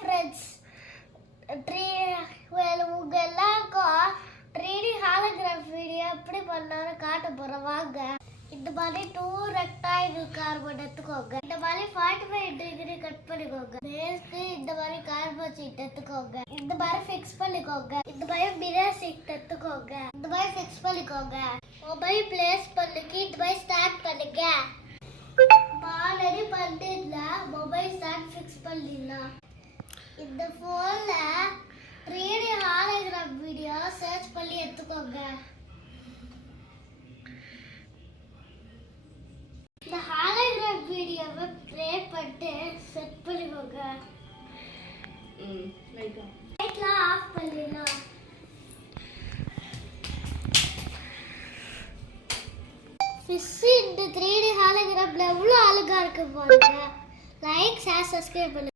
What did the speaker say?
Friends உங்க எல்லாருக்கும் 3D ஹாலோகிராஃப் video எப்படி பண்ணாலும் காட்ட போறோம் வாங்க. இந்த மாதிரி 2 ரெக்டாங்கிள் கார்பன் எடுத்துக்கோங்க. இந்த மாதிரி 45 டிகிரி கட் பண்ணிக்கோங்க. பேஸ்க்கு இந்த மாதிரி கார்பன் ஷீட் எடுத்துக்கோங்க. இந்த மாதிரி ஃபிக்ஸ் பண்ணிக்கோங்க. இந்த மாதிரி மிரர் ஷீட் எடுத்துக்கோங்க. இந்த மாதிரி ஃபிக்ஸ் பண்ணிக்கோங்க. மொபைல் பிளேஸ் பண்ணிக்கு இந்த மாதிரி ஸ்டார்ட் பண்ணுங்க. ஆல்ரெடி பண்ணிடலாம். மொபைல் ஸ்டார்ட் ஃபிக்ஸ் பண்ணிடலாம். இந்த போன்ல 3D ஹாலோகிராஃப் வீடியோ சர்ச் பண்ணி எடுத்துக்கோங்க. இந்த ஹாலோகிராஃப் வீடியோவை ப்ளே பண்ணிட்டு செட் பண்ணிக்கோங்க. லைட்லாம் ஆஃப் பண்ணிடலாம். ஃபிஷ் இந்த 3D ஹாலோகிராஃப்ல எவ்வளோ அழகா இருக்கு பாருங்க. லைக் ஷேர் சப்ஸ்கிரைப் பண்ணுங்க.